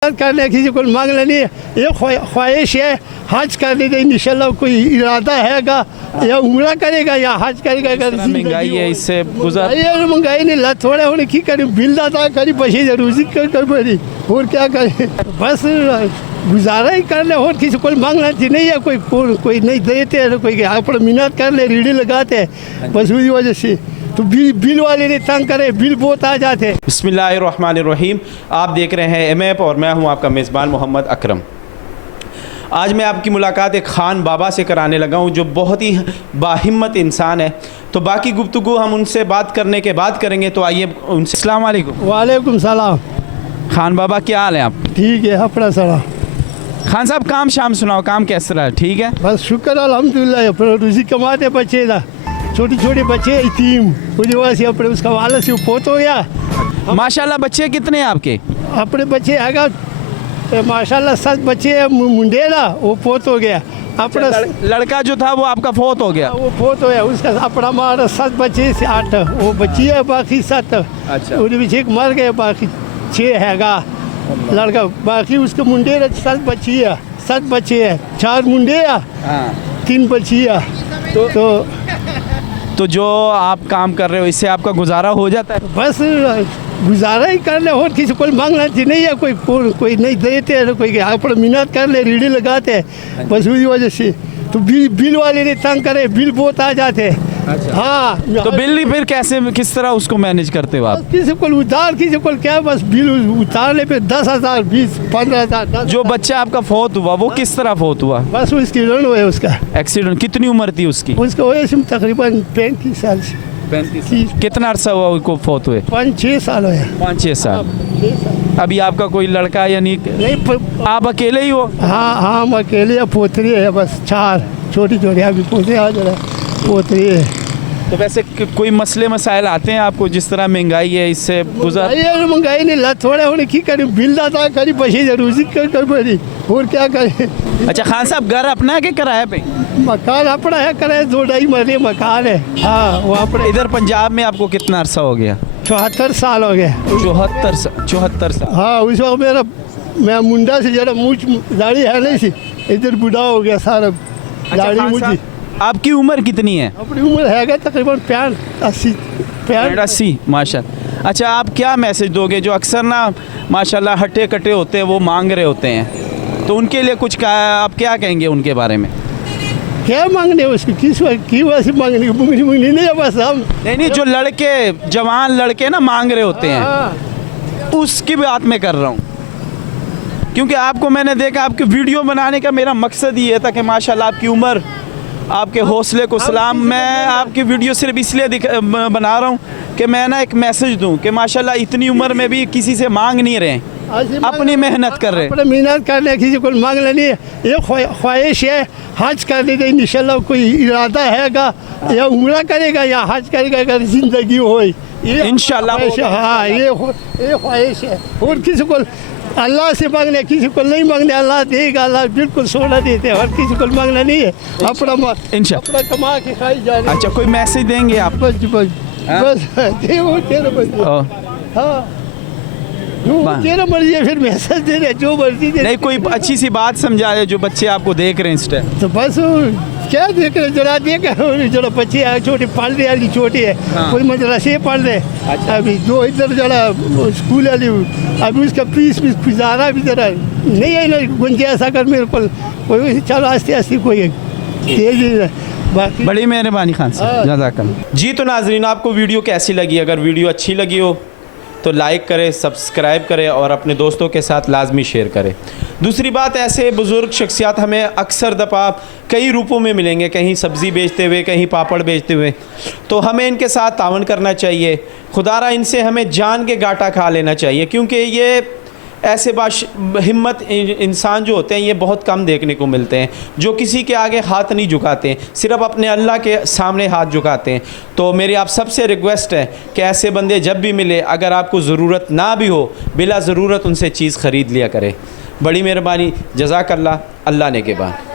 करने किसी को मांग लेनी है, ये ख्वाहिश है हज करने की इंशाल्लाह कोई इरादा हैगा या उम्रा करेगा या हज करेगा। अगर महंगाई है इससे गुजार महंगाई नहीं ला थोड़े होने की करी बिल दादा करी बची जरूरी कर पड़ी और क्या करे, बस गुजारा ही कर ले और किसी को मांगना नहीं है, कोई नहीं देते है, कोई अपना मिन्नत कर ले रीढ़ी लगाते हैं, बस उसी वजह से तो बिल वाले ने तंग करे, बिल बहुत आ जाते हैं। बिस्मिल्लाहिर्रहमानिर्रहीम। आप देख रहे हैं एमएप और मैं हूं आपका मेज़बान मोहम्मद अकरम। आज मैं आपकी मुलाकात एक खान बाबा से कराने लगा हूं जो बहुत ही बाहिम्मत इंसान है। तो बाकी गुफ्तगू हम उनसे बात करने के बाद करेंगे, तो आइए उनसे। अस्सलाम वालेकुम। वालेकुम सलाम। खान बाबा क्या हाल है आप? ठीक है अपना सलाम। खान साहब काम शाम सुनाओ, काम कैसा रहा? ठीक है बस शुक्र अल्हम्दुलिल्लाह, अपना रोजी कमाते बच्चे ना, छोटे छोटे बच्चे यतीम मुझे वहाँ से अपने उसका वाला से पोत हो गया। माशाल्लाह। बच्चे कितने हैं आपके? अपने बच्चे हैगा माशाल्लाह 7 बच्चे हैं, मुंडे ना वो पोत हो गया। अपना लड़का जो था वो आपका फौत हो गया? वो पोत हो गया, उसका अपना हमारा 7 बच्चे से 8 वो बच्ची है, बाकी 7 अच्छा। उनके पीछे मर गए, बाकी 6 हैगा लड़का, बाकी उसके मुंडे 7 बच्ची है, 7 बच्चे है, 4 मुंडे है, 3 बच्ची है। तो जो आप काम कर रहे हो इससे आपका गुजारा हो जाता है? बस गुजारा ही कर ले और किसी को मांगना नहीं है, कोई नहीं देते है, कोई अपना मिन्नत कर ले रीढ़ी लगाते हैं, बस उसी वजह से तो बिल वाले ने तंग करे, बिल बहुत आ जाते हैं। अच्छा। हाँ तो बिल फिर कैसे किस तरह उसको मैनेज करते हो आप? किसी को उधार, किसी को क्या, बस बिल उतारने पे 10,000 20 15,000। जो बच्चा आपका फौत हुआ वो किस तरह फौत हुआ? बस वो एक्सीडेंट हुआ है उसका। एक्सीडेंट? कितनी उम्र थी उसकी? उसका वयस तकरीबन 35 साल से। 35। कितना अरसा हुआ उनको फौत हुए? 5-6 साल हुए। 5-6 साल। अभी आपका कोई लड़का या नहीं? आप अकेले ही हो? हाँ हम अकेले, पोतरी है बस 4 छोटी छोटी अभी पोतरी आ जरा पोतरी है। तो वैसे कोई मसले मसाइल आते हैं आपको, जिस तरह महंगाई है इससे गुजार? महंगाई नहीं ला थोड़े होने की करी बिल दादा करी बची जरूरी कर पड़ी और क्या करे। अच्छा खान साहब, घर अपना है कि किराए पे? मकान अपना है, कराए 2-2.5 मरले मकान है। हाँ वो अपने। इधर पंजाब में आपको कितना अरसा हो गया? 74 साल हो गए। 74 साल। हाँ उस वक्त मेरा मैं मुंडा से जरा मूछ दाढ़ी है नहीं सी, इधर बूढ़ा हो गया सारा दाढ़ी मूछी। आपकी उम्र कितनी है? अपनी उम्र है तकरीबन 80 माशाल्लाह। अच्छा आप क्या मैसेज दोगे जो अक्सर ना माशाल्लाह हट्टे कट्टे होते हैं, वो मांग रहे होते हैं, तो उनके लिए कुछ आप क्या कहेंगे उनके बारे में? क्या मांगने उसकी, किस की वजह मांगने मुंगनी नहीं है, बस हम नहीं जो लड़के जवान लड़के ना मांग रहे होते हैं उसकी बात मैं कर रहा हूँ, क्योंकि आपको मैंने देखा आपके वीडियो बनाने का मेरा मकसद ये था कि माशाल्लाह आपकी उम्र, आपके हौसले को सलाम। मैं आपकी वीडियो सिर्फ इसलिए बना रहा हूँ कि मैं ना एक मैसेज दूँ कि माशाल्लाह इतनी उम्र में भी किसी से मांग नहीं रहे, अपनी मेहनत कर रहे हैं। अपनी मेहनत कर ले, किसी को मांग लेनी है, ये ख्वाहिश है हज करने की इंशाल्लाह कोई इरादा हैगा या उम्रा करेगा या हज करेगा अगर ज़िंदगी हो इंशाल्लाह। हाँ ये ख्वाहिश है और किसी को अल्लाह से मांगने, किसी को नहीं मांगने, अल्लाह देगा, अल्लाह बिल्कुल सोना देते हैं और किसी को मांगना नहीं है, अपना कमा के खाई जा रहे। अच्छा कोई मैसेज देंगे आप? बस हाँ तेरा मर्जी है, फिर मैसेज दे रहे जो मर्जी दे। नहीं कोई अच्छी सी बात समझा रहे जो बच्चे आपको देख रहे हैं इस टाइम? तो बस क्या देख रहे, जरा देख जरा बच्चे छोटे पढ़ रहे वाली छोटी है, कोई मदरसे पढ़ रहे। अच्छा। अभी जो इधर जरा स्कूल वाली, अभी उसका फीस भी गुजारा भी जरा नहीं है ना गुंजाइश, अगर मेरे को कोई चलो आस्ते आस्ते कोई तेज। बड़ी मेहरबानी खान साहब, जज़ाकल्लाह। जी तो नाजरीन, आपको वीडियो कैसी लगी? अगर वीडियो अच्छी लगी हो तो लाइक करें, सब्सक्राइब करें और अपने दोस्तों के साथ लाजमी शेयर करें। दूसरी बात, ऐसे बुज़ुर्ग शख्सियात हमें अक्सर दफ़ा कई रूपों में मिलेंगे, कहीं सब्ज़ी बेचते हुए, कहीं पापड़ बेचते हुए, तो हमें इनके साथ तावन करना चाहिए। खुदारा इनसे हमें जान के गाटा खा लेना चाहिए, क्योंकि ये ऐसे हिम्मत इंसान जो होते हैं ये बहुत कम देखने को मिलते हैं, जो किसी के आगे हाथ नहीं झुकाते हैं, सिर्फ अपने अल्लाह के सामने हाथ झुकाते हैं। तो मेरी आप सबसे रिक्वेस्ट है कि ऐसे बंदे जब भी मिले, अगर आपको ज़रूरत ना भी हो, बिला ज़रूरत उनसे चीज़ ख़रीद लिया करें। बड़ी मेहरबानी, जज़ाकल्लाह। अल्लाह ने के बाद।